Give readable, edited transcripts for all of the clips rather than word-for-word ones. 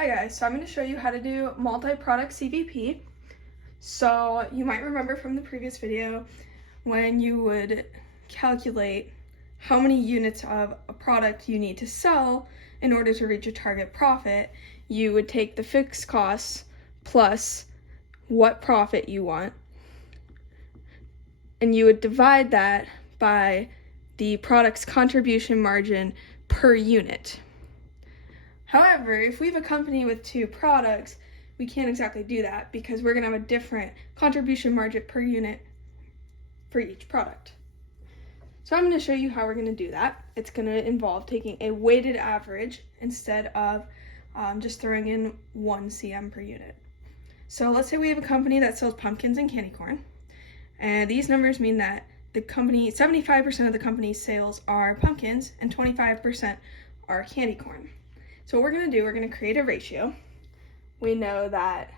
Hi guys, so I'm going to show you how to do multi-product CVP. So you might remember from the previous video when you would calculate how many units of a product you need to sell in order to reach a target profit, you would take the fixed costs plus what profit you want, and you would divide that by the product's contribution margin per unit. However, if we have a company with two products, we can't exactly do that because we're going to have a different contribution margin per unit for each product. So I'm going to show you how we're going to do that. It's going to involve taking a weighted average instead of just throwing in 1 cm per unit. So let's say we have a company that sells pumpkins and candy corn, and these numbers mean that the company, 75% of the company's sales are pumpkins and 25% are candy corn. So what we're going to do, we're going to create a ratio. We know that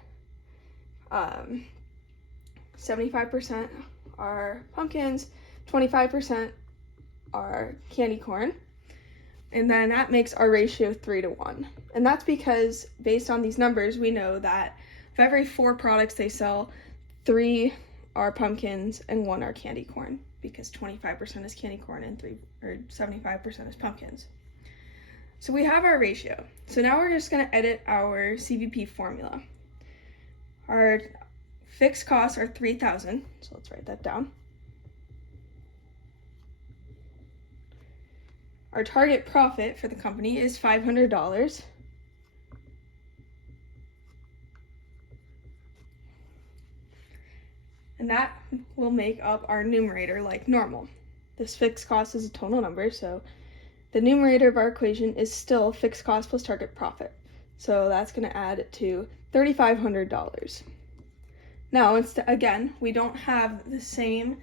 75% are pumpkins, 25% are candy corn, and then that makes our ratio 3-to-1. And that's because based on these numbers, we know that of every 4 products they sell, 3 are pumpkins and 1 are candy corn, because 25% is candy corn and 75% is pumpkins. So we have our ratio. So now we're just going to edit our CVP formula. Our fixed costs are $3,000, so let's write that down. Our target profit for the company is $500. And that will make up our numerator like normal. This fixed cost is a total number, so the numerator of our equation is still fixed cost plus target profit. So that's going to add to $3,500. Now, again, we don't have the same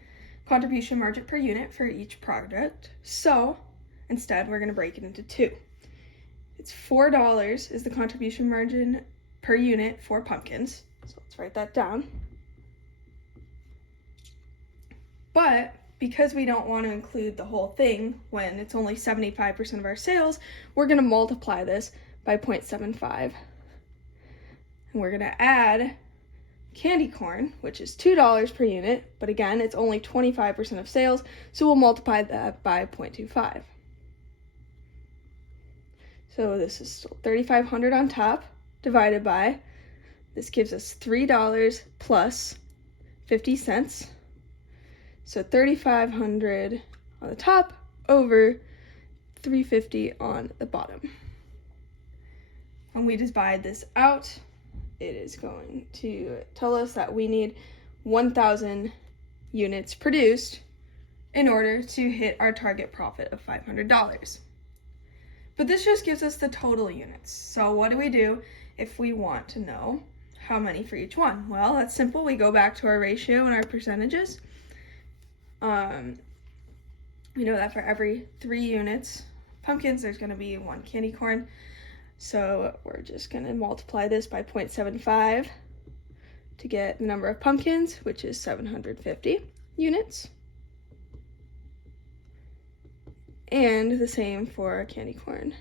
contribution margin per unit for each product. So instead, we're going to break it into 2. It's $4 is the contribution margin per unit for pumpkins. So let's write that down. But because we don't want to include the whole thing when it's only 75% of our sales, we're going to multiply this by 0.75. And we're going to add candy corn, which is $2 per unit, but again, it's only 25% of sales, so we'll multiply that by 0.25. So this is still $3,500 on top, divided by, this gives us $3 plus 50 cents. So $3,500 on the top over $350 on the bottom. When we divide this out, it is going to tell us that we need 1,000 units produced in order to hit our target profit of $500. But this just gives us the total units. So what do we do if we want to know how many for each one? Well, that's simple. We go back to our ratio and our percentages. We know that for every 3 units pumpkins, there's going to be 1 candy corn. So we're just going to multiply this by 0.75 to get the number of pumpkins, which is 750 units. And the same for candy corn.